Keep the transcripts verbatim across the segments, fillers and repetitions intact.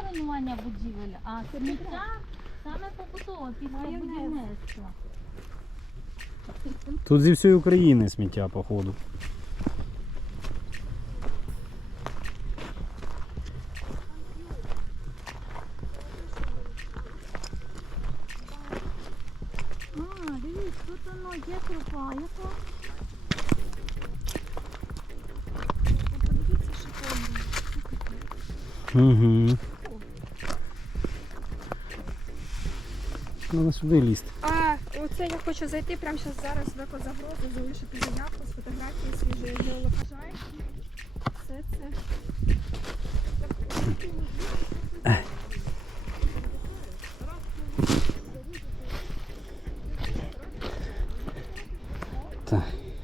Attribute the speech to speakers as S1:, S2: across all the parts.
S1: руйнування будівель, а сміття саме побутово, після будівництва.
S2: Тут зі всієї України сміття, походу.
S1: А, дивись, тут воно є крупа, яка? Подивіться, що там.
S2: Угу. Треба сюди лізти.
S3: А, оце я хочу зайти прямо зараз, зараз в екозагрозу, залишити заявку з фотографії свіжої геолокажай. Все це.
S2: Так.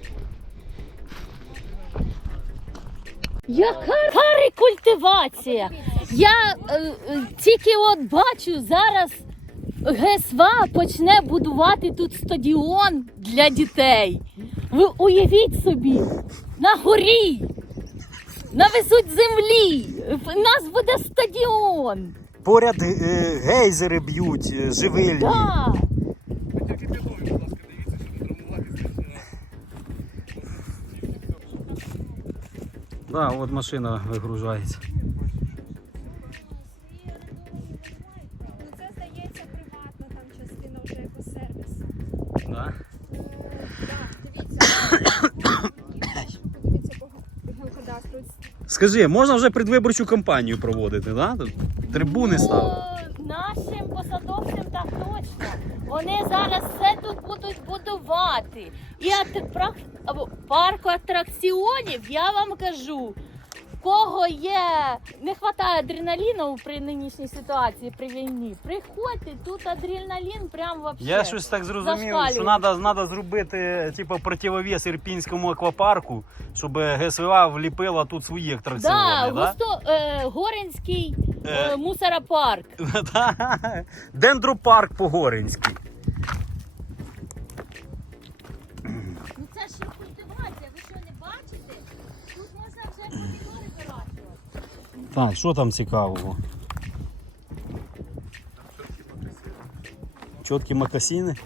S1: Яка рекультивація? Я е, е, тільки от бачу, зараз ГЕСВА почне будувати тут стадіон для дітей. Ви уявіть собі, на горі, навезуть землі, в нас буде стадіон.
S2: Поряд е, гейзери б'ють, е, живильні.
S1: Да.
S2: Да, от машина вигружається.
S3: Ну це, здається, приватна там частина вже екосервісу.
S2: Да?
S3: Так, дивіться. Подивіться по геокадастру.
S2: Скажи, можна вже предвиборчу кампанію проводити, да? Тут трибуни ставити?
S1: Ну, нашим посадовцям так точно. Вони зараз все тут будуть будувати. І атра- або парку атракціонів, я вам кажу, в кого є, не вистачає адреналіну при нинішній ситуації, при війні, приходьте, тут адреналін прям вообще.
S2: Я щось так зрозумів,
S1: зашкалює.
S2: що треба, треба зробити типу, противовес Ірпінському аквапарку, щоб ГСВА вліпила тут свої атракціони.
S1: Да,
S2: Да?
S1: густо, е, Горинський е,
S2: Е.
S1: мусоропарк.
S2: Дендропарк Погоринський.
S1: Ну це ж культивація, ви що не бачите? Тут можна вже помідори вирощувати.
S2: Так, що там цікавого? Чоткі макасіни?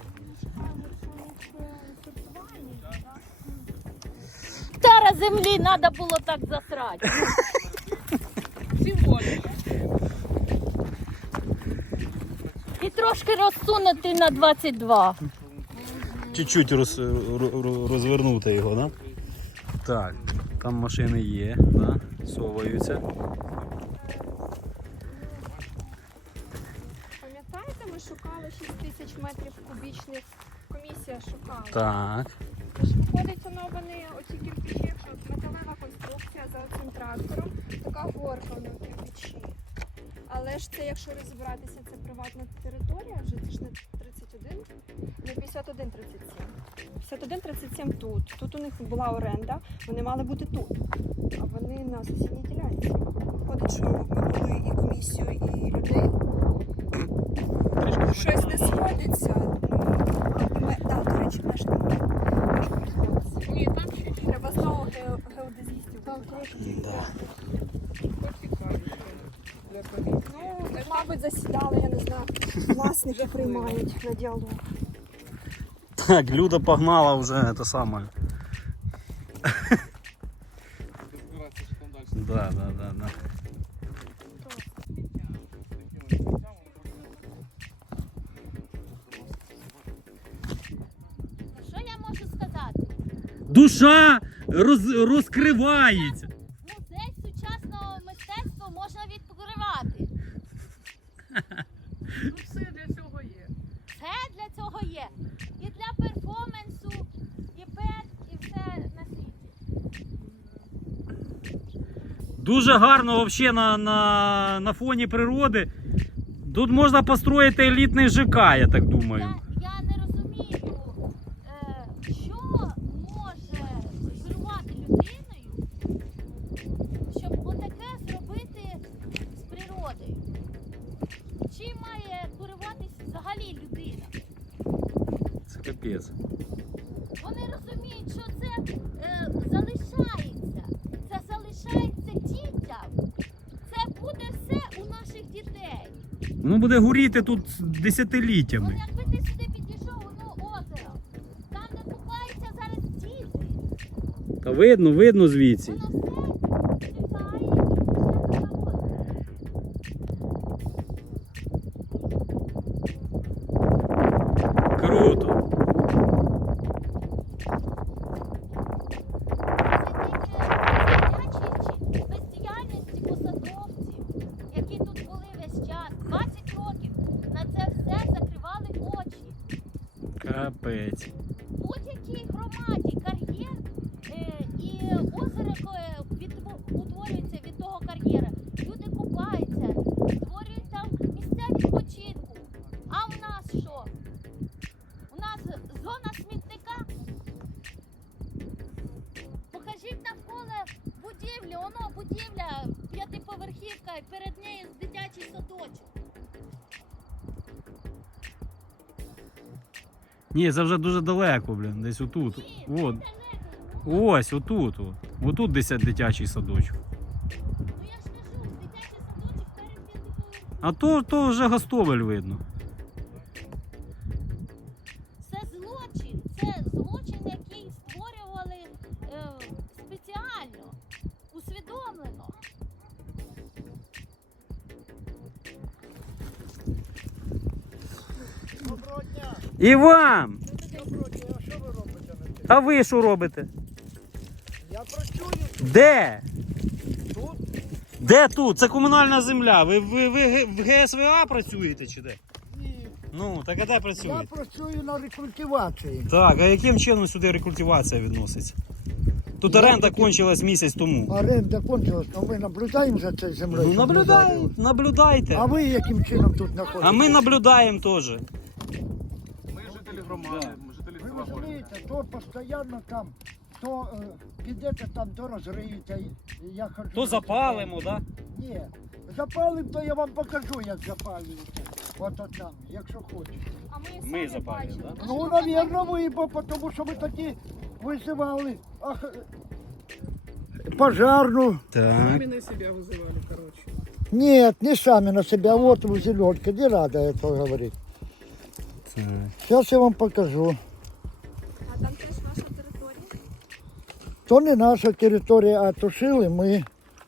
S1: Гектара землі треба було так засрати.
S3: Символіка.
S1: І трошки розсунути на двадцять два.
S2: Чуть-чуть роз, роз- розвернути його, да? Так, там машини є, да? Соваються.
S3: Пам'ятаєте, ми шукали шість тисяч метрів кубічних, комісія шукала.
S2: Так.
S3: Тож виходить, воно вони, оці кирпичі, якщо металева конструкція за цим трактором, така горка на кирпичі. Але ж це, якщо розібратися, це приватна територія, вже це ж не тридцять один, не п'ятдесят один тридцять сім. п'ятдесят один тридцять сім тут. Тут у них була оренда, вони мали бути тут, а вони на сусідній ділянці. Виходить, що ми були і комісію, і людей. Щось не сходиться. Ну, ми, да, до речі, теж немає. Ні, там ще треба знову ге- геодезістів. Там трошки.
S2: Да.
S3: Ну, мабуть, засідали, я не знаю. Власники приймають на діалог.
S2: Так, Люда погнала вже те саме. Да, да, да, да.
S1: Що я можу сказати?
S2: Душа роз, розкривається.
S1: Музей сучасного мистецтва можна відкривати.
S4: Ну, все для цього є.
S1: Все для цього є. І для перформансу, і без, і все на світі.
S2: Дуже гарно взагалі на, на, на фоні природи. Тут можна построїти елітний ЖК, я так думаю.
S1: Я, я не розумію, е, що може керувати людиною, щоб отаке зробити з природою. Чим має керуватись взагалі людина?
S2: Це капець.
S1: Вони розуміють, що це е, залишається. Це залишається дітям. Це буде все у наших дітей.
S2: Воно буде горіти тут
S1: Ну,
S2: десятиліттями.
S1: якби ти сюди підійшов, воно озеро. Там, де купаються зараз діти.
S2: Та видно, видно звідси.
S1: Воно все тікає і вже на озеро.
S2: Круто.
S1: Це тільки бездіяльності посадовців, які тут були весь час. двадцять років на це все закривали очі.
S2: Капець.
S1: Будь-якій громаді кар'єр е, і озеро яке відтво- утворюється від того кар'єра. Люди купаються, створюють там місця відпочинку. А в нас що? У нас зона смітника. Покажіть навколо будівлі, воно будівля, п'ятиповерхівка, і перед нею дитячий садочок.
S2: Ні, це вже дуже далеко, блін, десь отут.
S1: Ні,
S2: От.
S1: це далеко.
S2: Ось, отут. От. Отут десь дитячий садочок.
S1: Ну я ж кажу, дитячий садочок перед п'ятиповерхівкою.
S2: А то, то вже Гостовель видно.
S1: Це злочин, це злочин, який створювали е, спеціально, усвідомлено.
S4: Доброго дня!
S2: І вам!
S4: Доброго дня! А що ви робите на те?
S2: А ви що робите?
S4: Я працюю тут.
S2: Де?
S4: Тут?
S2: Де тут? Це комунальна земля. Ви, ви, ви ге- в Ге Ес Ве А працюєте чи де?
S4: Ні.
S2: Ну, так а де
S4: Я
S2: працюєте?
S4: працюю на рекультивації.
S2: Так, а яким чином сюди рекультивація відноситься? Тут
S4: Я
S2: оренда
S4: таки-
S2: кончилась місяць тому.
S4: Оренда кончилась, а ми наблюдаємо за цією землею.
S2: Ну
S4: щоб не
S2: наблюдайте,
S4: загоріло.
S2: наблюдайте.
S4: А ви яким чином тут знаходитесь?
S2: А ми наблюдаємо теж.
S5: Ми жителі громади, ми жителі
S4: Ви
S5: села Горське.
S4: розумієте, то постійно там, то е, підете там, то розриєте. Я ходжу.
S2: То запалимо, так?
S4: Ні. Запалимо, то я вам покажу, як запалюєте. Ото там, якщо хочете.
S3: А ми,
S2: Ми
S3: самі
S2: запалюємо,
S3: бачимо.
S2: да?
S4: Ну, навірно, ви, бо тому що ви тоді визивали ах, пожарну.
S2: Так.
S6: Сами на себя вызывали, короче.
S4: Нет, не сами на себя, вот в зеленке, не надо этого говорить.
S2: так.
S4: Сейчас я вам покажу.
S3: А там теж наша територія.
S4: То не наша територія, а тушили ми.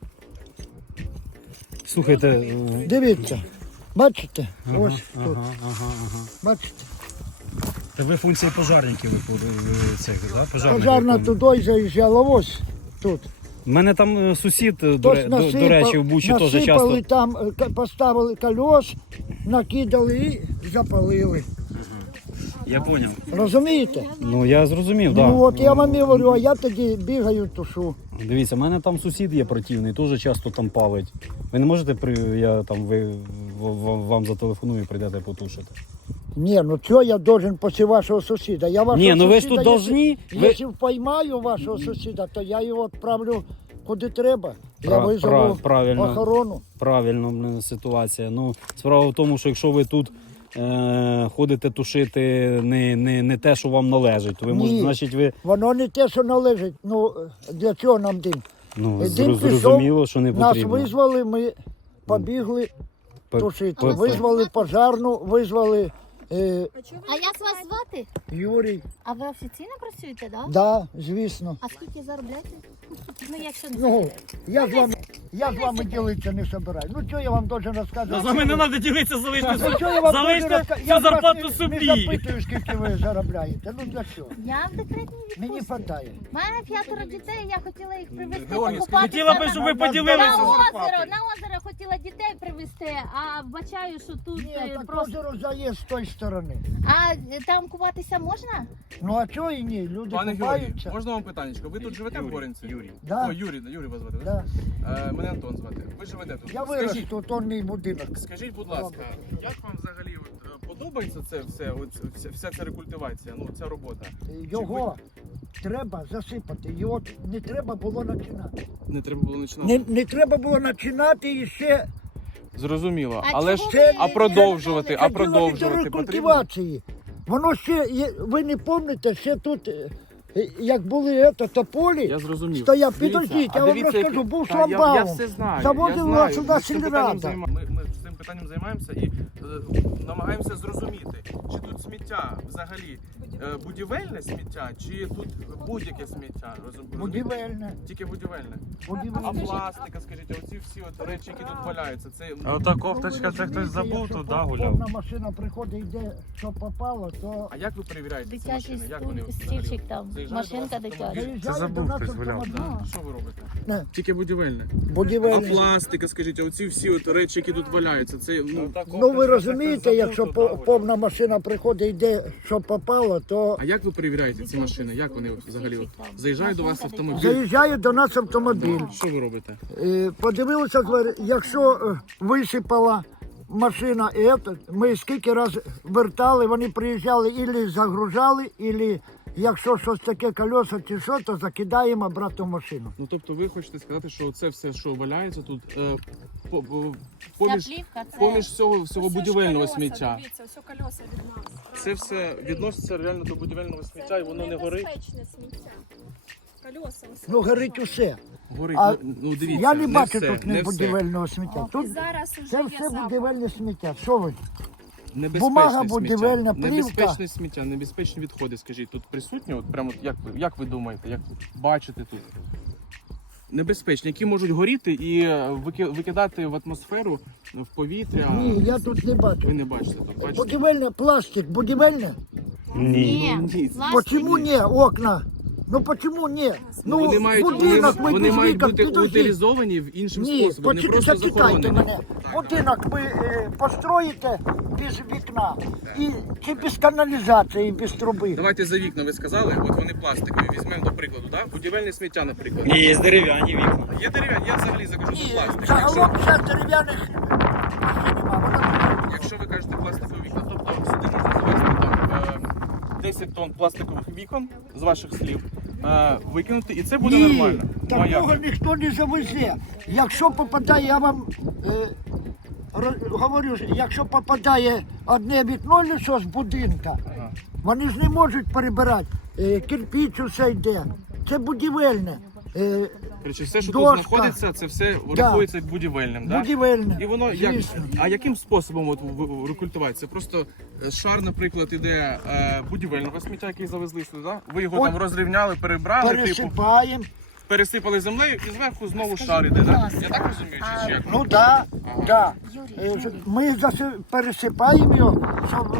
S2: Слухайте, в-
S4: Дивіться, бачите? Ось
S2: ага,
S4: тут,
S2: ага, ага.
S4: бачите.
S2: Та ви функції пожарників виконуєте, цих, да? Пожарних
S4: Пожарна
S2: виконуєте.
S4: туди заїжджала, ось тут.
S2: У мене там е, сусід, е, до,
S4: Тож
S2: ре- до, до речі, в Бучі теж
S4: насипали
S2: часто.
S4: там, е, ка- поставили колес, накидали і запалили.
S2: Я зрозумів.
S4: Розумієте?
S2: Ну я зрозумів, так.
S4: Ну от я вам і говорю, а я тоді бігаю, тушу.
S2: Дивіться, в мене там сусід є противний, теж часто там палить. Ви не можете при я там ви в- в- вам зателефоную і прийдете потушити.
S4: Ні, ну що я должен після вашого сусіда? Я вашого
S2: Ні, ну ви ж
S4: сусіда,
S2: тут должні. Ви...
S4: Якщо впіймаю вашого сусіда, то я його відправлю куди треба. Я
S2: Пра-
S4: визову
S2: пра- правильно.
S4: охорону.
S2: Правильно блін, ситуація. Ну, справа в тому, що якщо ви тут е, ходите тушити не, не, не те, що вам належить, то ви
S4: Ні.
S2: можете, значить, ви
S4: Воно не те, що належить. Ну для чого нам дим?
S2: ну,
S4: Дим
S2: зро-
S4: пішов,
S2: зрозуміло, що не
S4: Нас
S2: потрібно.
S4: визвали, ми побігли
S2: По-
S4: тушити.
S2: по-
S4: Визвали пожарну, визвали е,
S3: А чого ви
S1: А як вас звати?
S4: Юрій.
S1: А ви офіційно працюєте, так? Да?
S4: Да, звісно.
S1: А скільки заробляєте? Ну, якщо не
S4: Ну,
S1: секрет.
S4: я з вами, я з вами ділитися не собираю. Ну що я вам должен розказувати?
S2: З вами не треба ділитися, залиште,
S4: Ну, що я вам
S2: залиште
S4: должен розка-
S2: цю
S4: Я
S2: зарплату
S4: вас не,
S2: собі.
S4: не запитую, скільки ви заробляєте. Ну для чого?
S1: Я в декретній
S4: Мені
S1: відпустці.
S4: хватає.
S1: У мене п'ятеро дітей, я хотіла їх привезти
S5: Георгій,
S1: покупатися.
S2: Хотіла би,
S1: на-
S2: щоб ви
S4: на-
S2: поділилися
S1: на озеро,
S2: зарплатою.
S1: на озеро хотіла дітей привезти, а бачаю, що тут
S4: Ні,
S1: е,
S4: так
S1: просто...
S4: озеро заїзд з тої сторони.
S1: А е, там купатися можна?
S4: Ну а чого і ні? Люди
S5: Пане Георгій,
S4: купаються.
S5: можна вам питаннячко? Ви тут живете в Горинці? Юрій.
S4: Да.
S5: О, Юрій, Юрій вас звати.
S4: Да.
S5: Е, мене Антон звати. Ви живете тут.
S4: Я вирос
S5: Скажіть,
S4: тут, он мій будинок.
S5: скажіть, будь ласка, як вам взагалі от, е, подобається це все, от, вся, вся ця рекультивація, ну ця робота?
S4: Його треба засипати. Його не треба було починати.
S5: Не треба було починати.
S4: Не, не треба було починати і ще
S5: Зрозуміло.
S1: А
S5: Але ж
S1: чого
S4: це-
S1: ви
S5: а
S1: не
S5: продовжувати, а
S4: Це діло від
S5: продовжувати потрібно?
S4: рекультивації. Воно ще, є, ви не пам'ятаєте, ще тут, е, як були ето, тополі,
S5: Я зрозумів.
S4: стояв,
S5: Дивіться,
S4: підождіть,
S5: а
S4: я вам
S5: дивіться,
S4: розкажу,
S5: як-
S4: був
S5: Та я- Я
S4: шламбаум.
S5: все знаю.
S4: Заводили
S5: я знаю.
S4: сюди
S5: Ми цим питанням
S4: сільрада.
S5: займа- Ми, ми з цим питанням займаємося і е, намагаємося зрозуміти, чи тут сміття взагалі е, будівельне сміття, чи тут будь-яке сміття. Розум-
S4: Будівельне.
S5: Тільки будівельне. А
S4: Будівельне.
S5: пластика, скажіть, оці всі от речі, які тут валяються, це
S2: А ота кофточка, це хтось забув
S4: Якщо
S2: тут, да,
S4: пов-
S2: гуляв?
S4: повна машина приходить, йде, що попало, то
S5: А як ви перевіряєте ці
S1: Дитячий
S5: машини? Як вони
S1: стульчик,
S5: взагалі
S1: стільчик там,
S5: заїжджають до
S1: машинка
S5: вас в
S1: дитяча.
S5: автомобіль?
S4: заїжджає
S2: забув
S4: до нас
S2: хтось, гуляв,
S4: автомобіль.
S5: Що ви робите?
S4: Не,
S5: Тільки будівельне. А
S4: Будівельне.
S5: пластика, скажіть, а оці всі от речі, які тут валяються, це ну.
S4: Ну ви розумієте, якщо по- повна машина приходить, йде, що попало, то
S5: А як ви перевіряєте ці машини? Як вони взагалі от заїжджають до вас в автомобіль?
S4: заїжджає до нас автомобіль.
S5: Що ви робите?
S4: Е, Подивилися, двері, якщо е, висипала машина, і это, ми скільки раз вертали, вони приїжджали, ілі загружали, ілі якщо щось таке колеса чи що, то закидаємо обратно в машину.
S5: Ну тобто ви хочете сказати, що це все, що валяється тут, е, по- по- поміж,
S1: Ця плівка це
S5: поміж всього, всього
S3: Ось ж
S5: будівельного
S3: колеса,
S5: сміття.
S3: Дивіться, ось колеса від нас.
S5: Це все відноситься реально до будівельного сміття і воно не горить.
S3: Небезпечне сміття. Колеса. ось
S4: Ну
S3: ось.
S4: горить усе.
S5: Горить,
S4: А
S5: ну, ну дивіться,
S4: Я не бачу
S5: все,
S4: тут
S5: не
S4: не
S5: все.
S4: будівельного сміття.
S3: І
S4: Тут
S3: зараз уже
S4: це
S3: є
S4: все
S3: запах.
S4: будівельне сміття. Що ви?
S5: Небезпечне
S4: Бумага
S5: сміття.
S4: будівельна, плівка.
S5: Небезпечне сміття, небезпечні відходи, скажіть, тут присутні? От прямо як ви, як ви думаєте, як ви бачите тут? Небезпечні, які можуть горіти і е, вики- викидати в атмосферу, в повітря.
S4: Ні, я тут не бачу.
S5: Ви не бачите тут, бачите?
S4: Будівельне, пластик, будівельне?
S1: Ні,
S5: Ні.
S1: пластик.
S4: Почему не окна? Ну почему не?
S5: Ну,
S4: Ну,
S5: вони мають, вони,
S4: будинок ми
S5: вони
S4: без
S5: мають
S4: вікон,
S5: бути
S4: підожди.
S5: утилізовані в іншим
S4: Ні,
S5: способом, не просто
S4: почекайте
S5: захоронені.
S4: мене. Будинок ви е, построїте без вікна, і, чи без каналізації, і без труби.
S5: Давайте за вікна ви сказали, от вони пластикові. Візьмемо до прикладу, да? Будівельне сміття, наприклад.
S2: Ні, є дерев'яні вікна.
S5: Є дерев'яні, я взагалі закажу за
S4: Ні,
S5: пластик.
S4: загалом
S5: Якщо,
S4: зараз дерев'яних ще нема. Вона-
S5: якщо ви кажете пластикові вікна, тобто сюди можна завести там е, десять тонн пластикових вікон, з ваших слів, е, викинути, і це буде
S4: Ні,
S5: нормально. Ну, а
S4: такого
S5: як?
S4: ніхто не завезе. Якщо попадає, я вам е, ро- говорю, ж, якщо попадає одне вікно лише з будинка,
S5: Ага.
S4: вони ж не можуть перебирати. Е, кирпіч усе йде. Це будівельне. Е,
S5: Коротше, все, що
S4: Дошка.
S5: тут знаходиться, це все
S4: Да.
S5: рахується будівельним, да?
S4: будівельне.
S5: І воно як,
S4: звісно.
S5: а яким способом от в- в- рекультивається? Просто е, шар, наприклад, іде е, будівельного сміття, який завезли сюди. Да? Ви його
S4: От
S5: там розрівняли, перебрали, типу,
S4: Пересипаємо.
S5: пересипали землею і зверху знову
S1: Скажіть,
S5: шар іде.
S1: будь
S5: Да?
S1: ласка,
S5: Я так розумію, чи, чи як?
S4: Ну так, да, да.
S1: Юрій,
S4: Е, Ми заси- пересипаємо його, щоб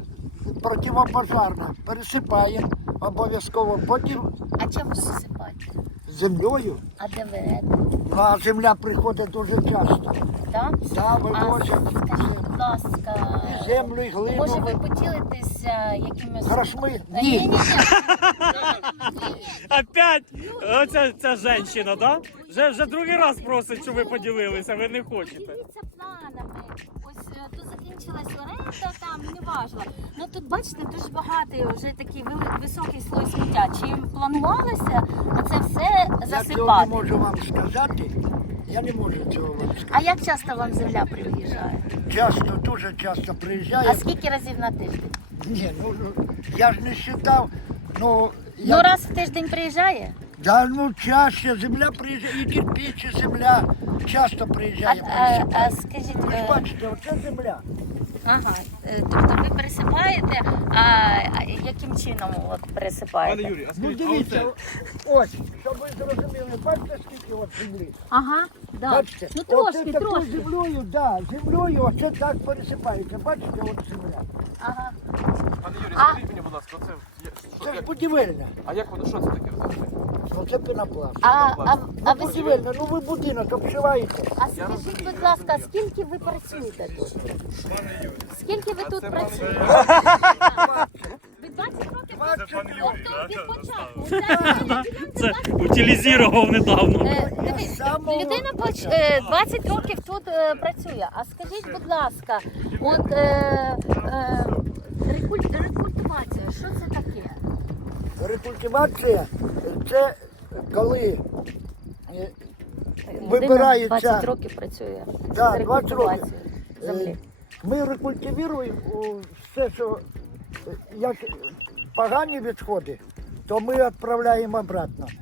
S4: е, противопожарне. Пересипаємо обов'язково. Потім
S1: а чим ви засипаєте?
S4: землею.
S1: А де ви?
S4: Ну, а земля приходить дуже часто.
S1: Так?
S4: Да,
S1: А
S4: вивозять
S1: скажіть, будь ласка,
S4: і землю, і
S1: може ви
S4: глину.
S1: поділитеся якимось...
S4: Грошми?
S1: Ні, ні,
S4: Ні.
S1: ні.
S7: Опять оця ця жінка, да? Вже, вже другий раз просить, щоб ви поділилися, ви не хочете.
S1: Діліться планами. Ось е, тут закінчилась оренда, там неважливо. Ну тут бачите, дуже багатий вже такий вели- високий слой сміття. Чи планувалося це все
S4: Я цього не
S1: засипати?
S4: можу вам сказати. Я не можу цього вам сказати.
S1: А як часто вам земля приїжджає?
S4: Часто, дуже часто приїжджає.
S1: А скільки разів на тиждень?
S4: Ні, ну ну, я ж не вважав. Ну, я...
S1: Ну раз в тиждень приїжджає?
S4: Да, ну чаще земля приїжджає, і кирпич, і земля часто
S1: А,
S4: приїжджає.
S1: а, а
S4: пересипає.
S1: скажіть,
S4: Ви ж
S1: е,
S4: бачите, оце земля.
S1: ага, е, тобто ви пересипаєте, а, а яким чином от
S5: Пане
S1: пересипаєте?
S5: Юрій, а
S4: Ну
S5: скажіть, а
S4: дивіться,
S5: оце?
S4: ось, щоб ви зрозуміли, бачите, скільки от землі?
S1: Ага, да.
S4: Бачите?
S1: Ну
S4: Оце
S1: трошки,
S4: такою
S1: трошки.
S4: землею, да, землею оце так пересипається. Бачите, от земля.
S1: Ага.
S5: Пане Юрій,
S1: А-
S5: скажіть мені, будь ласка, оце є- що,
S4: Це ж
S5: як,
S4: будівельне.
S5: а як воно, що це таке взагалі?
S4: Оце пенопласт.
S1: А, а, а ви
S4: Будівельне, ну ви будинок обшиваєте.
S1: А скажіть, будь ласка, скільки ви працюєте тут? Скільки ви тут працюєте? Ви двадцять років тобто від початку.
S7: Це утилізував недавно.
S1: Е, Дивись, людина поч- е, двадцять років тут е, працює. А скажіть, будь ласка, от е, е, рекуль- рекультивація, що це таке?
S4: Рекультивація це коли е,
S1: Людина
S4: вибирається.
S1: двадцять років працює.
S4: Да,
S1: з
S4: двадцять років.
S1: рекультивацією землі.
S4: Е, Ми рекультивуємо о, все, що е, як погані відходи, то ми відправляємо обратно.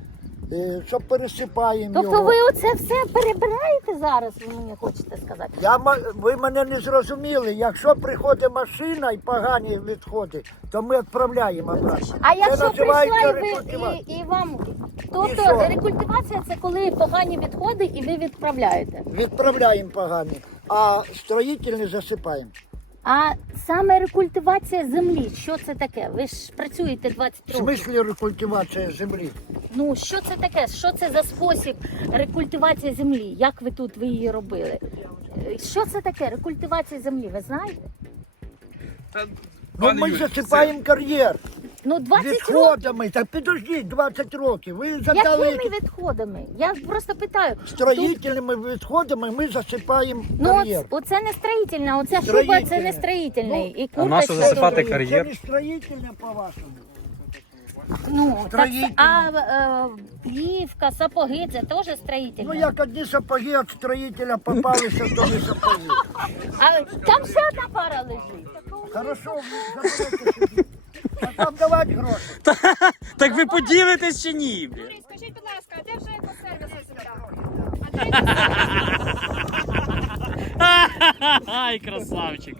S4: е, що пересипаємо
S1: Тобто
S4: його.
S1: ви оце все перебираєте зараз, ви мені хочете сказати?
S4: Я, ма- ви мене не зрозуміли. Якщо приходить машина і погані відходи, то ми відправляємо обратно.
S1: А якщо
S4: називається
S1: прийшла і, ви,
S4: рекультивація.
S1: і, і вам...
S4: І
S1: Тобто
S4: що?
S1: рекультивація це коли погані відходи і ви відправляєте.
S4: Відправляємо погані, а строїтельні засипаємо.
S1: А саме рекультивація землі, що це таке? Ви ж працюєте двадцять
S4: В
S1: років.
S4: смислі рекультивація землі?
S1: Ну, що це таке? Що це за спосіб рекультивації землі? Як ви тут ви її робили? Е, Що це таке рекультивація землі, ви знаєте?
S5: Та,
S4: Ну
S5: пане
S4: ми
S5: Юрій,
S4: засипаємо кар'єр
S1: Ну, двадцять років.
S4: відходами. Так підождіть, двадцять років. Ви задали
S1: Якими відходами? Я просто питаю. Тут-
S4: строїтельними відходами, ми засипаємо
S1: Ну,
S4: кар'єр.
S1: оц- оце не строїтельне, оця шуба це
S4: Строїтельне.
S1: не строїтельний. І
S2: А на що
S1: курточка
S2: засипати
S1: теж.
S2: кар'єр?
S4: Це не строїтельне по-вашому.
S1: Ну, так,
S4: Строїтельне.
S1: а е, плівка, сапоги це теж строїтельне.
S4: Ну як одні сапоги від строїтеля попалися, то не сапоги.
S1: А там ще одна пара лежить.
S4: Хорошо, ви заберете собі. А там давати гроші.
S7: Так ви поділитесь чи ні? бля?
S3: Юрій, скажіть, будь ласка, а де вже екосервіси земля? А де
S7: Ай, красавчик.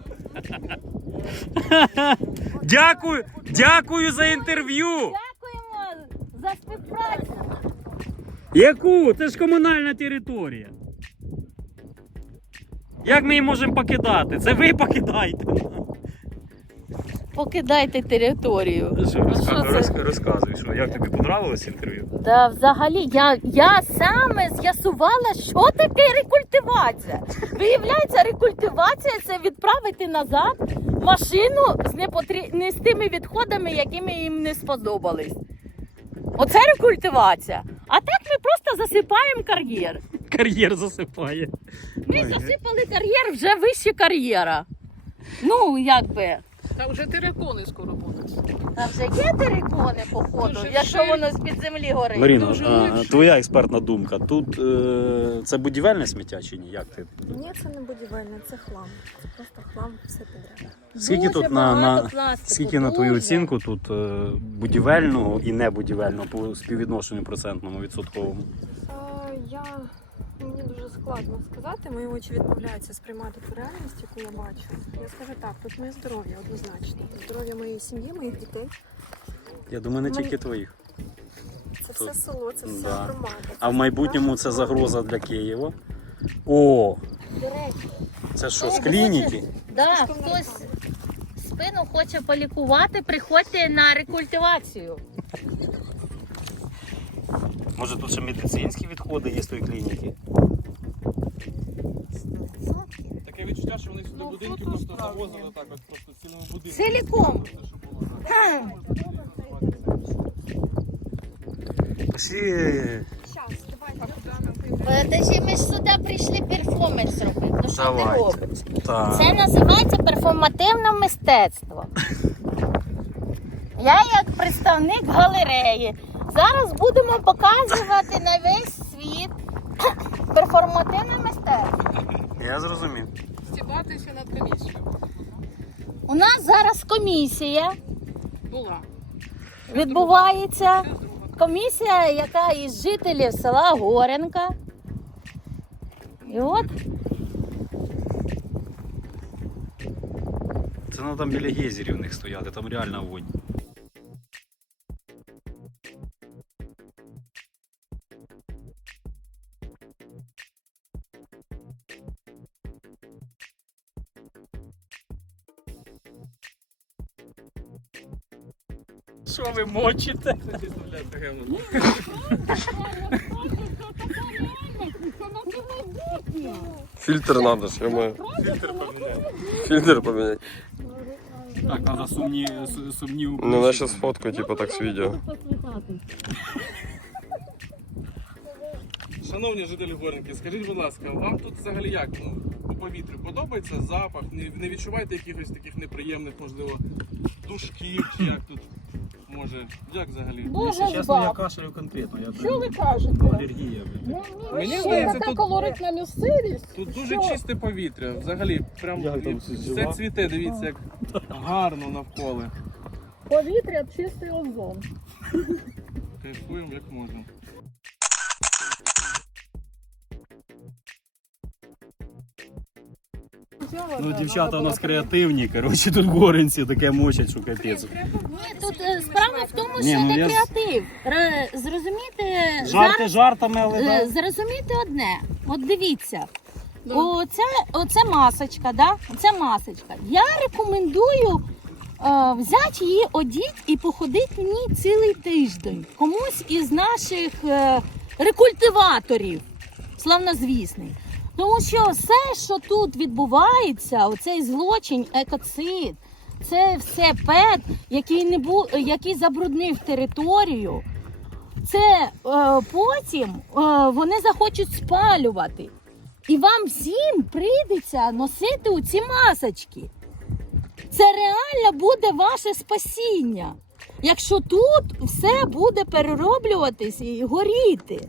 S7: Дякую, дякую за інтерв'ю.
S1: Дякуємо за співпрацю.
S7: Яку? Це ж комунальна територія. Як ми її можемо покидати? Це ви покидаєте.
S1: Покидайте територію.
S7: Що,
S1: Що
S7: розказуй,
S1: це?
S7: розказуй, що як тобі понравилось інтерв'ю?
S1: Да, взагалі, я, я саме з'ясувала, що таке рекультивація. Виявляється, рекультивація це відправити назад машину з, непотрі... не з тими відходами, якими їм не сподобались. Оце рекультивація. А так ми просто засипаємо кар'єр.
S7: Кар'єр засипає.
S1: Ми засипали кар'єр вже вище кар'єра. Ну, якби.
S6: Там вже терикони скоро будуть.
S1: Там вже є терикони, походу,
S6: Дуже
S1: якщо
S6: ширі.
S1: воно з-під землі горить.
S2: Маріно,
S6: Дуже
S2: а,
S6: легше.
S2: твоя експертна думка. Тут е, це будівельне сміття чи ні? Як ти?
S3: Ні, це не будівельне, це хлам. Це просто хлам, все підряд.
S2: Скільки
S1: Дуже
S2: тут на,
S1: багато
S2: на
S1: пластику,
S2: скільки на твою
S1: дуже.
S2: оцінку тут е, будівельного і небудівельного по співвідношенню процентному відсотковому?
S3: А, я... Мені дуже складно сказати, мої очі відмовляються сприймати ту реальність, яку я бачу. Я скажу так, тут моє здоров'я однозначно. Здоров'я моєї сім'ї, моїх дітей.
S2: Я думаю, не
S3: Мені-
S2: тільки твоїх.
S3: Це
S2: Тут-
S3: все село, це все
S2: Да.
S3: громада.
S2: А в
S3: Це
S2: майбутньому
S3: наша
S2: це
S3: громада.
S2: загроза для Києва. О,
S1: До речі,
S2: це що, з клініки?
S1: да, хтось спину хоче полікувати, приходьте на рекультивацію.
S2: Може тут ще медицинські відходи є з тої клініки?
S5: Таке відчуття, що вони сюди будинки просто завозили так, от просто цілими будинками.
S1: Ціліком.
S5: Щоб було.
S2: Всі...
S3: Щас, давайте.
S1: Подожди, ми ж сюди прийшли перформер зробити. Ну що ти
S2: Давайте.
S1: робиш?
S2: Так.
S1: Це називається перформативне мистецтво. Я як представник галереї. Зараз будемо показувати на весь світ перформативне мистецтво.
S2: Я зрозумів.
S6: Стібатися над комісією.
S1: У нас зараз комісія
S6: Була.
S1: відбувається. Комісія, яка із жителів села Горенка. І от
S2: Це ну там біля гейзерів у них стояти, там реально вонь.
S7: Що ви мочите?
S8: Фильтр надо ж, ё-моё. Фильтр поменять.
S7: Так, треба сумні, сумні
S8: Ну, на сейчас фотку, типа, так с видео.
S5: Шановні жителі Горенки, скажіть, будь ласка, вам тут взагалі як? Ну, по повітрю подобається запах? Не, не відчуваєте якихось таких неприємних, можливо, душків чи як тут може? Як взагалі?
S1: дуже
S2: Чесно, я
S1: баб.
S2: кашелю конкретно. Я
S6: Що ви кажете?
S2: алергія. блін.
S5: Мені здається,
S6: Така
S5: тут,
S6: колоритна місцевість.
S5: тут дуже
S6: Що?
S5: чисте повітря. Взагалі, прям
S2: Як там
S5: і
S2: все
S5: все
S2: жива?
S5: цвіте, дивіться, як гарно навколо.
S6: Повітря чистий озон.
S5: Кайфуємо як можемо.
S2: Ну, дівчата у нас креативні, коротше, тут горенці таке мочать, що капець.
S1: Ні, тут е, справа в тому,
S2: Ні,
S1: що
S2: ну,
S1: не
S2: я з-
S1: креатив. Ре- Зрозуміти
S2: Жарти
S1: зараз,
S2: жартами, але
S1: е,
S2: да.
S1: зрозуміти одне. От дивіться, оце, оце масочка, да? Оце масочка. Я рекомендую е, взяти її, одіть і походити в ній цілий тиждень. Комусь із наших е, рекультиваторів, славнозвісний. Тому що все, що тут відбувається, оцей злочин, екоцид, це все пет, який не бу... який забруднив територію. Це е, потім е, вони захочуть спалювати. І вам всім прийдеться носити оці масочки. Це реально буде ваше спасіння, якщо тут все буде перероблюватись і горіти.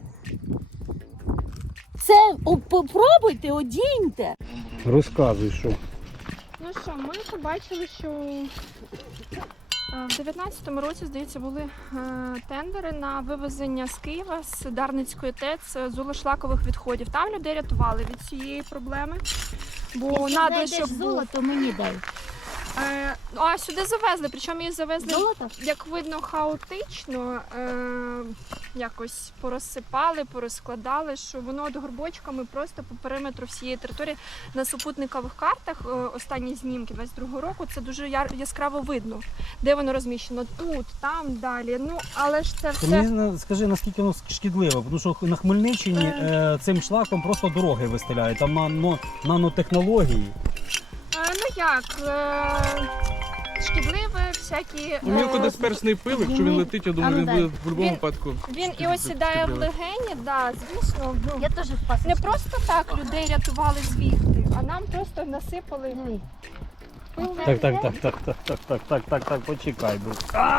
S1: Це о, попробуйте, одіньте.
S2: Розказуй, що.
S3: Ну що, ми побачили, що е, в дев'ятнадцятому році, здається, були е, тендери на вивезення з Києва, з Дарницької ТЕЦ, з золошлакових відходів. Там людей рятували від цієї проблеми, бо надлишок був.
S1: золото, мені дай.
S3: Е, а сюди завезли, причому її завезли,
S1: Золото?
S3: як видно, хаотично, е, якось порозсипали, порозкладали, що воно от горбочками просто по периметру всієї території на супутникових картах, е, останні знімки двадцять другого року, це дуже яр- яскраво видно, де воно розміщено, тут, там, далі, ну, але ж це
S2: Ти
S3: все...
S2: мені скажи, наскільки воно шкідливо, тому що на Хмельниччині е, цим шлаком просто дороги вистеляють, там нано, нанотехнології.
S3: Е, ну як, е, шкідливе, всякі...
S5: Ну, мілкодисперсний пил, якщо він летить, я думаю,
S1: А ну
S5: він
S1: дай.
S5: буде в будь-якому
S3: Він-
S5: випадку.
S3: Він і осідає в легені, да, звісно, ну,
S1: Я теж впасу.
S3: не просто так людей рятували звідти, а нам просто насипали пил.
S2: Так, так, так, так, так, так, так, так, так, так, почекай, бо.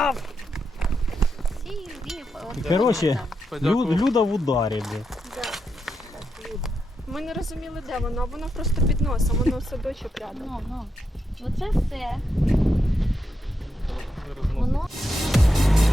S2: Коротше, Лю- Люда в ударі. бо.
S3: Ми не розуміли, де воно, а воно просто під носом, воно садочок рядом.
S1: Ну, ну. Оце все. Воно